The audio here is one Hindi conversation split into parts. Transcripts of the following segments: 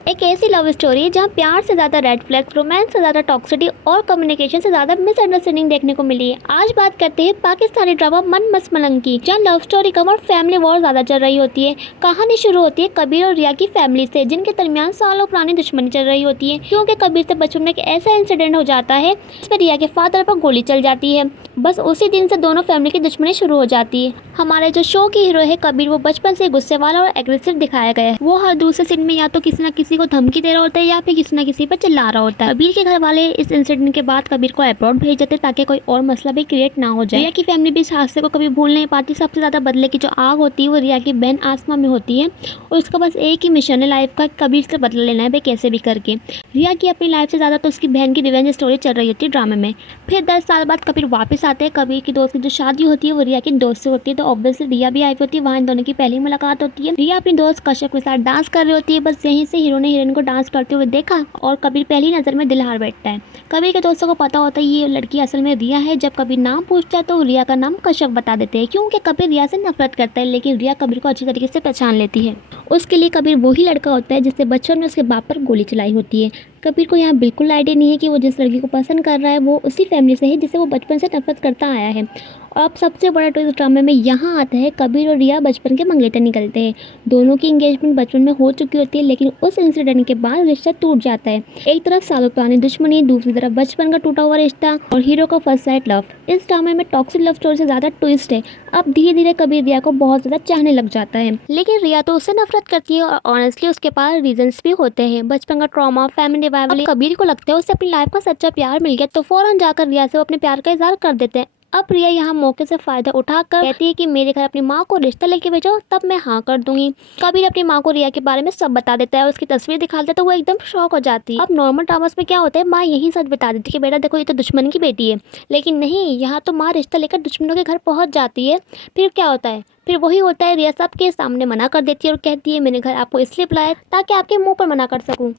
एक ऐसी लव स्टोरी जहां प्यार से ज्यादा रेड फ्लैग्स, रोमांस से ज्यादा टॉक्सिसिटी और कम्युनिकेशन से ज्यादा मिसअंडरस्टैंडिंग देखने को मिली है। आज बात करते हैं पाकिस्तानी ड्रामा मन मस्त मलंग की, जहां लव स्टोरी कम और फैमिली वॉर ज्यादा चल रही होती है। कहानी शुरू होती है कबीर और रिया की फैमिली से, जिनके दरमियान सालों पुरानी दुश्मनी चल रही होती है, क्योंकि कबीर से बचपन में एक ऐसा इंसिडेंट हो जाता है जिसमें रिया के फादर पर गोली चल जाती है। बस उसी दिन से दोनों फैमिली की दुश्मनी शुरू हो जाती है। हमारे जो शो की हीरो है कबीर, वो बचपन से गुस्से वाला और एग्रेसिव दिखाया गया है। वो हर दूसरे सीन में या तो किसी न किसी को धमकी दे रहा होता है या फिर किसी न किसी पर चिल्ला रहा होता है। कबीर के घर वाले इस इंसिडेंट के बाद कबीर को अब्रॉड भेज देते ताकि कोई और मसला भी क्रिएट ना हो जाए। रिया की फैमिली भी इस हादसे को कभी भूल नहीं पाती। सबसे ज्यादा बदले की जो आग होती है वो रिया की बहन आसमा में होती है और उसका बस एक ही मिशन है लाइफ का, कबीर से बदला लेना है कैसे भी करके। रिया की अपनी लाइफ से ज्यादा तो उसकी बहन की रिवेंज स्टोरी चल रही होती है ड्रामे में। फिर 10 साल बाद कबीर वापस आते हैं। कबीर की दोस्त की जो शादी होती है वो रिया की दोस्त से होती है, तो ऑब्वियसली रिया भी आई होती है। वहाँ इन दोनों की पहली मुलाकात होती है। रिया अपनी दोस्त कश्यप के साथ डांस कर रही होती है। बस यहीं से हीरो ने हीरोइन को डांस करते हुए देखा और कबीर पहली नजर में दिल हार बैठता है। कबीर के दोस्तों को पता होता है ये लड़की असल में रिया है। जब कबीर नाम पूछता है तो रिया का नाम कश्यप बता देते हैं, क्योंकि कबीर रिया से नफरत करता है, लेकिन रिया कबीर को अच्छी तरीके से पहचान लेती है। उसके लिए कबीर वही लड़का होता है जिससे बचपन में उसके बाप पर गोली चलाई होती है। कबीर को यहाँ बिल्कुल आइडिया नहीं है कि वो जिस लड़की को पसंद कर रहा है वो उसी फैमिली से है जिसे वो बचपन से नफरत करता आया है। और अब सबसे बड़ा ट्विस्ट ड्रामे में यहाँ आता है, कबीर और रिया बचपन के मंगेतर निकलते हैं। दोनों की एंगेजमेंट बचपन में हो चुकी होती है, लेकिन उस इंसिडेंट के बाद रिश्ता टूट जाता है। एक तरफ सालों पुरानी दुश्मनी, दूसरी तरफ बचपन का टूटा हुआ रिश्ता और हीरो का फर्स्ट साइट लव। इस ड्रामे में टॉक्सिक लव स्टोरी से ज्यादा ट्विस्ट है। अब धीरे धीरे कबीर रिया को बहुत ज्यादा चाहने लग जाता है, लेकिन रिया तो उससे नफरत करती है और ऑनेस्टली उसके पास रीजंस भी होते हैं। बचपन का ट्रॉमा, फैमिली रिवाइवल। कबीर को लगता है उससे अपनी लाइफ का सच्चा प्यार मिल गया, तो फौरन जाकर रिया से वो अपने प्यार का इजहार कर देते हैं। अब रिया यहाँ मौके से फायदा उठाकर कहती है कि मेरे घर अपनी माँ को रिश्ता लेके भेजो, तब मैं हाँ कर दूंगी। कबीर अपनी माँ को रिया के बारे में सब बता देता है और उसकी तस्वीर दिखाता है, तो वो एकदम शॉक हो जाती है। अब नॉर्मल ड्रामास में क्या होता है, माँ यही सच बता देती है कि बेटा देखो ये तो दुश्मन की बेटी है, लेकिन नहीं, यहाँ तो माँ रिश्ता लेकर दुश्मनों के घर पहुँच जाती है। फिर क्या होता है, फिर वही होता है, रिया सबके सामने मना कर देती है और कहती है मैंने घर आपको इसलिए बुलाया ताकि आपके मुँह पर मना कर सकूँ।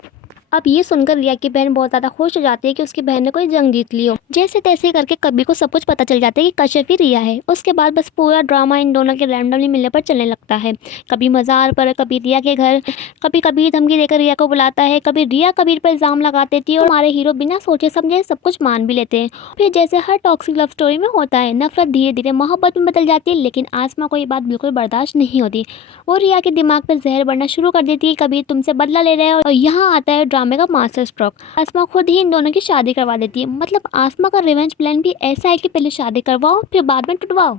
अब ये सुनकर रिया की बहन बहुत ज़्यादा खुश हो जाती है कि उसकी बहन ने कोई जंग जीत ली हो। जैसे तैसे करके कबीर को सब कुछ पता चल जाता है कि कश्यप ही रिया है। उसके बाद बस पूरा ड्रामा इन दोनों के रैंडमली मिलने पर चलने लगता है। कभी मज़ार पर, कभी रिया के घर, कभी कबीर धमकी देकर रिया को बुलाता है, कभी रिया कबीर पर इल्ज़ाम लगा देती है और हमारे हीरो बिना सोचे समझे सब कुछ मान भी लेते हैं। फिर जैसे हर टॉक्सिक लव स्टोरी में होता है, नफरत धीरे धीरे मोहब्बत में बदल जाती है, लेकिन आसमा को ये बात बिल्कुल बर्दाश्त नहीं होती। वो रिया के दिमाग पर जहर बढ़ना शुरू कर देती है, कबीर तुमसे बदला ले रहा है। और यहाँ आता है ड्रामे का मास्टर स्ट्रोक। आसमा खुद ही इन दोनों की शादी करवा देती है। मतलब आसमा का रिवेंज प्लान भी ऐसा है कि पहले शादी करवाओ फिर बाद में टुटवाओ।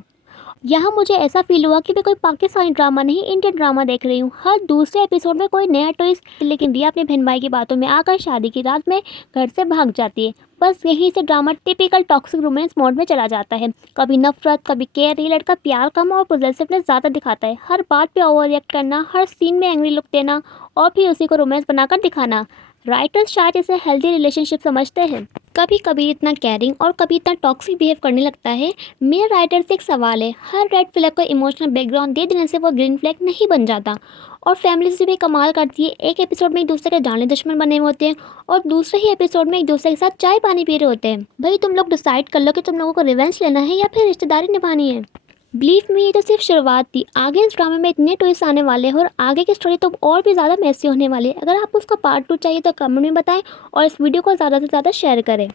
यहाँ मुझे ऐसा फील हुआ कि मैं कोई पाकिस्तानी ड्रामा नहीं, इंडियन ड्रामा देख रही हूँ। हर दूसरे एपिसोड में कोई नया ट्विस्ट, लेकिन रिया अपने बहन भाई की बातों में आकर शादी की रात में घर से भाग जाती है। बस यहीं से drama typical toxic romance mode में चला जाता है। कभी नफरत, कभी केयर। ये लड़का प्यार कम और पोजेसिवनेस ज़्यादा दिखाता है। हर बात पे ओवर रिएक्ट करना, हर सीन में एंग्री लुक देना और फिर उसी को रोमांस बनाकर दिखाना। राइटर्स शायद इसे हेल्दी रिलेशनशिप समझते हैं। कभी कभी इतना केयरिंग और कभी इतना टॉक्सिक बिहेव करने लगता है। मेरे राइटर से एक सवाल है, हर रेड फ्लैग को इमोशनल बैकग्राउंड दे देने से वो ग्रीन फ्लैग नहीं बन जाता। और फैमिली से भी कमाल करती है। एक एपिसोड में एक दूसरे के जाने दुश्मन बने हुए होते हैं और दूसरे ही एपिसोड में एक दूसरे के साथ चाय पानी पी रहे होते हैं। भाई तुम लोग डिसाइड कर लो कि तुम लोगों को रिवेंज लेना है या फिर रिश्तेदारी निभानी है। बिलीव मी, ये तो सिर्फ शुरुआत थी। आगे इस ड्रामे में इतने ट्विस्ट आने वाले हैं और आगे की स्टोरी तो और भी ज़्यादा मैसी होने वाली है। अगर आपको उसका पार्ट 2 चाहिए तो कमेंट में बताएं और इस वीडियो को ज़्यादा से ज़्यादा शेयर करें।